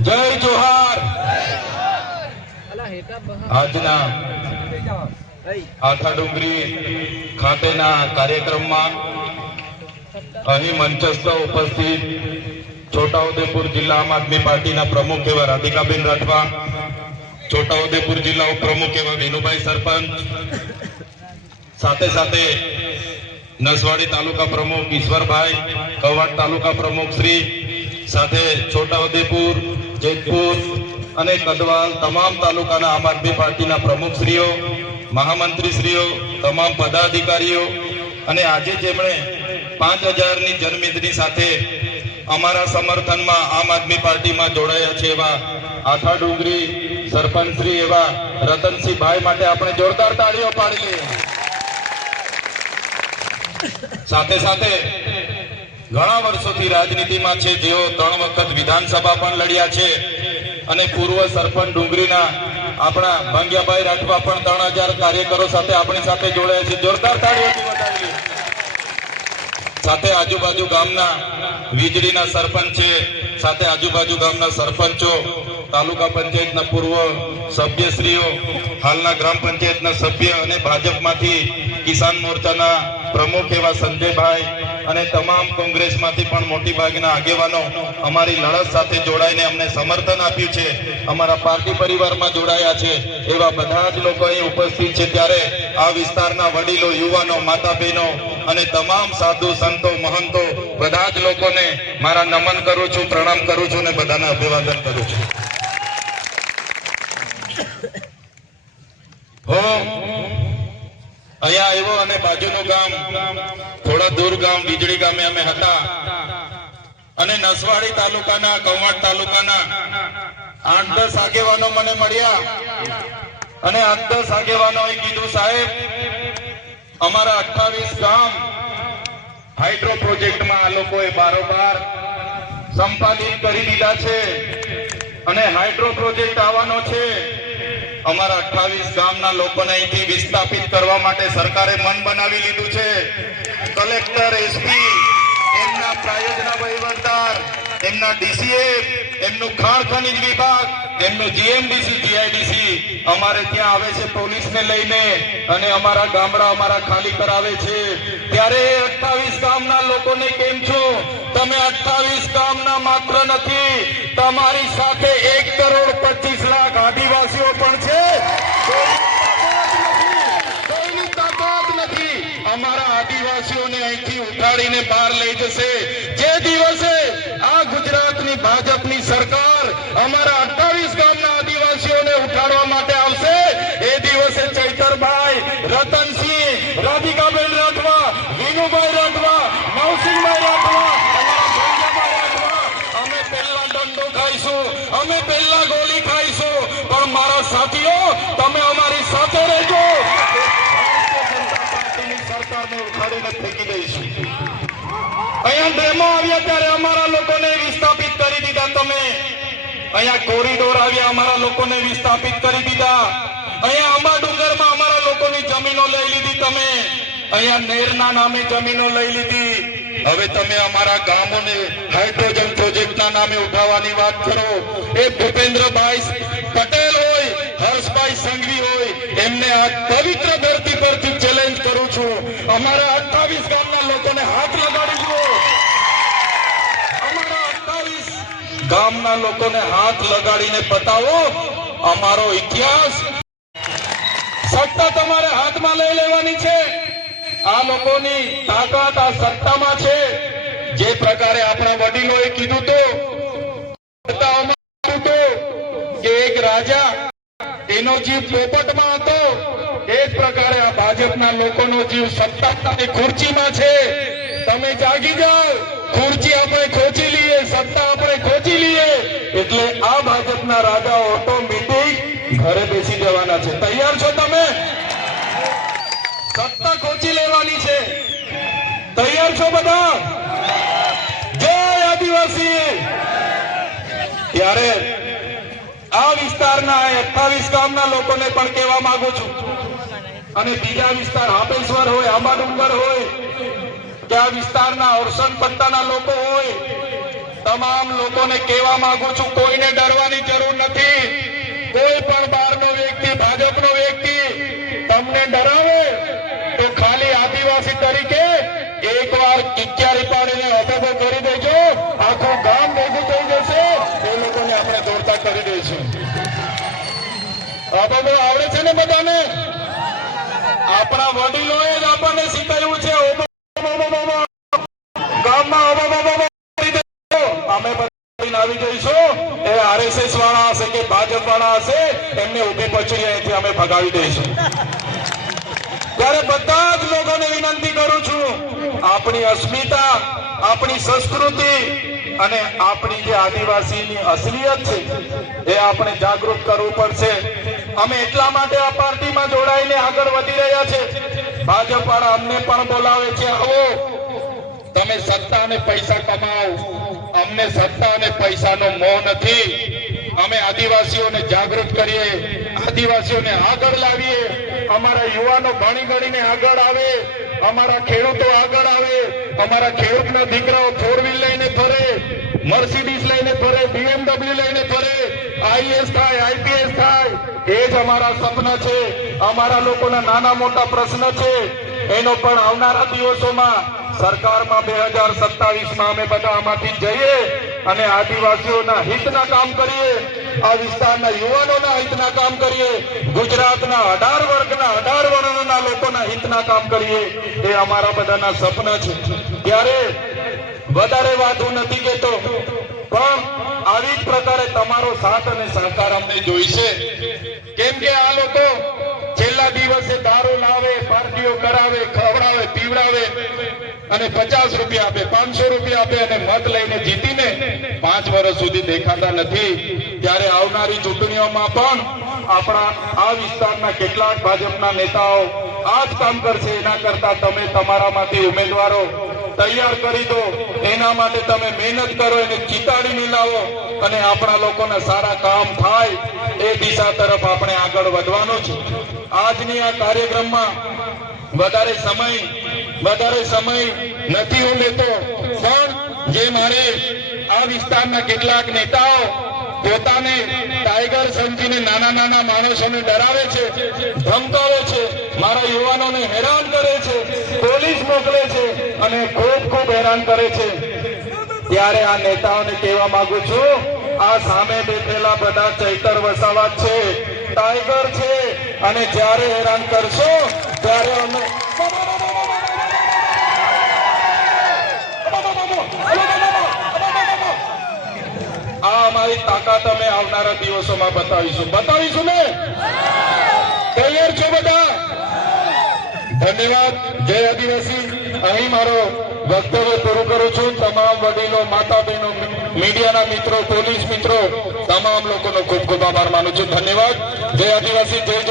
જય જોહાર। આજના આથા ડુંગરી ખાતેના કાર્યક્રમમાં અહીં મંચસ્થ ઉપસ્થિત છોટાઉદેપુર જિલ્લા આમ આદમી પાર્ટીના પ્રમુખ એવા રાધિકાબેન રાઠવા, છોટાઉદેપુર જિલ્લા ઉપપ્રમુખ એવા વિનુભાઈ સરપંચ, સાથે સાથે નસવાડી તાલુકા પ્રમુખ ઈશ્વરભાઈ, કવાડ તાલુકા પ્રમુખ શ્રી, સાથે છોટાઉદેપુર, જેતપુર અને કદવાલ તમામ તાલુકાના આમ આદમી પાર્ટીના પ્રમુખશ્રીઓ, મહામંત્રીશ્રીઓ, તમામ પદાધિકારીઓ અને આજે જેમણે 5000ની જનમેદની સાથે અમારા સમર્થનમાં આમ આદમી પાર્ટીમાં જોડાયા છે એવા આથા ડુંગરી સરપંચ શ્રી એવા રતનસિંહભાઈ માટે આપણે જોરદાર તાળીઓ પાડી લઈએ। સાથે સાથે ઘણા વર્ષોથી રાજનીતિમાં છે, જેઓ 3 વખત વિધાનસભા પણ લડ્યા છે અને પૂર્વ સરપંચ ડુંગરીના આપણા ભાંગ્યાભાઈ રાઠવા પણ 3000 કાર્યકરો સાથે આપણી સાથે જોડાયા છે, જોરદાર તાળીઓથી વધાવી લઈએ। સાથે આજુબાજુ ગામના વીજળીના સરપંચ છે, સાથે આજુબાજુ ગામના સરપંચો, તાલુકા પંચાયતના પૂર્વ સભ્યશ્રીઓ, હાલના ગ્રામ પંચાયતના સભ્ય અને ભાજપમાંથી કિસાન મોરચાના પ્રમુખ એવા સંજયભાઈ અને તમામ કોંગ્રેસમાંથી પણ મોટી ભાગના આગેવાનો અમારી લડત સાથે જોડાઈને અમને સમર્થન આપ્યું છે, અમારા પાર્ટી પરિવારમાં જોડાયા છે એવા બધા જ લોકો અહીં ઉપસ્થિત છે। ત્યારે આ વિસ્તારના વડીલો, યુવાનો, માતા બહેનો અને તમામ સાધુ સંતો, મહંતો બધા જ લોકોને મારા નમન કરું છું, પ્રણામ કરું છું અને બધાને અભિવાદન કરું છું। અહીંયા આવ્યો અને બાજુનું ગામ, થોડા દૂર ગામ વીજળી ગામે અમે હતા અને નસવાડી તાલુકાના, કવાડ તાલુકાના 8-10 આગેવાનો મને મળ્યા અને 8-10 આગેવાનોએ કીધું, સાહેબ અમારા 28 ગામ હાઇડ્રો પ્રોજેક્ટમાં આ લોકોએ બારોબાર સંપાદિત કરી દીધા છે અને હાઇડ્રો પ્રોજેક્ટ આવવાનો છે। અમારા 28 ગામના લોકોને અહીંથી વિસ્થાપિત કરવા માટે સરકારે મન બનાવી લીધું છે। કલેક્ટર, એસપી, એમના પ્રાયોજના વહીવટદાર, એમના ડીસીએફ, એમનું ખાણ ખનીજ વિભાગ, એમનું જીએમડીસી, જીઆઈડીસી અમારે ત્યાં આવે છે પોલીસને લઈને અને અમારા ગામડા અમારા ખાલી કરાવે છે। ત્યારે 28 ગામના લોકોને કેમ છો? તમે 28 ગામના માત્ર નથી, તમારી સાથે 1,25,00,000 આદિવાસીઓ પણ છે। કોઈની તાકાત નથી અમારા આદિવાસીઓને અહીંથી ઉઠાડીને બહાર લઈ જશે। જે દિવસે આ ગુજરાતની ભાજપની સરકાર અમારા 28 ગામના આદિવાસીઓને ઉઠાડવા માટે આવશે, એ દિવસે ચૈતરભાઈ, રતનસિંહ, રાધિકાબેન રાઠવા, વિનુભાઈ રાઠવા, નવસિંહભાઈ રાઠવા, અમે પહેલા દંડો ખાઈશું, અમે પહેલા ગોળી ખાઈશું, પણ મારા સાથીઓ તમે અમારી સાથે રહેજો। સરકારને ઉખાડીને ફેંકી દઈશું। અહીંયા ડેમો આવ્યા ત્યારે અમારા લોકોને વિસ્થાપિત કરી દીધા તમે, અહીંયા કોરિડોર આવ્યા અમારા લોકોને વિસ્થાપિત કરી દીધા, અહીંયા અંબા ડુંગરમાં અમારા લોકોની જમીનો લઈ લીધી તમે, અહીંયા નેરના નામે જમીનો લઈ લીધી। હવે તમે અમારા ગામોને હાઇડ્રોજન પ્રોજેક્ટના નામે ઉઠાવવાની વાત કરો। એ ભૂપેન્દ્રભાઈ પટેલ હોય, હર્ષભાઈ સંઘવી હોય, એમને આ પવિત્ર ધરતી પરથી ચેલેન્જ કરું છું, અમારા 28 ગામના લોકોને હાથ લગાડી જુઓ, અમારા 28 ગામના લોકોને હાથ લગાડીને બતાવો અમારો ઇતિહાસ। સત્તા તમારે હાથમાં લઈ લેવાની છે। આ લોકોની તાકાત આ સત્તામાં છે। જે પ્રકારે આપણા વડીલોએ કીધું તો કે એક રાજા, એનો જીવ પોપટમાં હતો, એ જ પ્રકારે આ ભાજપના લોકોનો જીવ સત્તાની ખુરચીમાં છે। તમે જાગી જાઓ, ખુરચી આપણે ખોચી લઈએ, સત્તા આપણે ખોચી લઈએ એટલે આ ભાજપના રાજા ઓટોમેટિક ઘરે બેસી જવાના છે। તૈયાર છો તમે? સત્તા ખોચી લેવાની છે, તૈયાર છો બધા? જય આદિવાસી। ત્યારે આ વિસ્તારના 28 ગામના લોકોને પણ કહેવા માંગુ છું અને બીજા વિસ્તાર હાપેશ્વર હોય, આંબા ડુંગર હોય કે આ વિસ્તારના ઓરસન પટ્ટાના લોકો હોય, તમામ લોકોને કહેવા માંગુ છું, કોઈને ડર બાબા બહુ આવડે છે ને બધાને? આપણા વડીલોએ જ આપણને શીખવ્યું છે. ગામમાં અમે બધા આવી જઈશું. એ આરએસએસ વાળા હશે કે ભાજપ વાળા હશે, એમને ઉભી પચડી અહીંથી અમે ભગાવી દઈશું. ત્યારે બધા જ લોકોને વિનંતી કરું છું, આપણી અસ્મિતા, આપણી સંસ્કૃતિ અને આપણી જે આદિવાસીની અસલિયત છે એ આપણે જાગૃત કરવું પડશે. અમે એટલા માટે આ પાર્ટીમાં જોડાઈને આગળ વધી રહ્યા છે. ભાજપ વાળા અમને પણ બોલાવે છે, આવો તમે સત્તા અને પૈસા કમાઓ. અમને સત્તા અને પૈસાનો મોહ નથી. અમે આદિવાસીઓને જાગૃત કરીએ, આદિવાસીઓને આગળ લાવીએ, અમારા યુવાનો ભણી ગણીને આગળ આવે, અમારા ખેડૂતો આગળ આવે, અમારા ખેડૂતના દીકરાઓ ફોર વ્હીલ લઈને ફરે, મર્સિડીઝ લઈને ફરે, BMW લઈને ફરે, આઈએએસ થાય, આઈપીએસ થાય. એ જ અમારા સપના છે. અમારા લોકોના નાના મોટા પ્રશ્ન છે, એનો પણ આવનારા દિવસોમાં સરકારમાં 2027માં અમે બધા આમાંથી જઈએ અને આદિવાસીઓના હિતના કામ કરીએ, આ વિસ્તારના યુવાનોના હિતના કામ કરીએ, ગુજરાતના 18 વર્ણના લોકોના હિતના કામ કરીએ. એ અમારા બધાના સપના છે. ત્યારે વધારે વાત હું નથી કહેતો, પણ આવી જ પ્રકારે તમારો સાથ અને સહકાર અમને જોઈશે. કેમ કે આ લોકો છેલ્લા દિવસે દારૂ લાવે, પાર્ટીઓ કરાવે, ખવડાવે, પીવડાવે અને 50 રૂપિયા આપે, 500 રૂપિયા આપે અને મત લઈને જીતીને 5 વર્ષ સુધી દેખાતા નથી. ત્યારે આવનારી ચૂંટણીઓમાં પણ આપણા આ વિસ્તારના કેટલાક ભાજપના નેતાઓ આ જ કામ કરશે. એના કરતા તમે તમારામાંથી ઉમેદવારો તૈયાર કરી દો, એના માટે તમે મહેનત કરો, એને જીતાડીને લાવો અને આપણા લોકોના સારા કામ થાય એ દિશા તરફ આપણે આગળ વધવાનું છે. આજની આ કાર્યક્રમમાં વધારે સમય નથી હું લેતો, પણ જે મારે આ વિસ્તારના કેટલાક નેતાઓ પોતાને ટાઈગર સમજીને નાના માણસોને ડરાવે છે, ધમકાવે છે, મારા યુવાનોને હેરાન કરે છે, પોલીસ મોકલે છે અને ખૂબ હેરાન કરે છે. ત્યારે આ નેતાઓને કહેવા માંગુ છું, આ સામે બેઠેલા બધા ચૈતર વસાવા છે, ટાઈગર છે, અને જ્યારે હેરાન કરશો ત્યારે અમે આ અમારી તાકાત અમે આવનારા દિવસોમાં બતાવીશું ને? તૈયાર છો બધા? ધન્યવાદ. જય આદિવાસી. અહીં મારો વક્તવ્ય પૂરું કરું છું. તમામ વડીલો, માતા બહેનો, મીડિયાના મિત્રો, પોલીસ મિત્રો, તમામ લોકોનો ખૂબ આભાર માનું છું. ધન્યવાદ. જય આદિવાસી. જય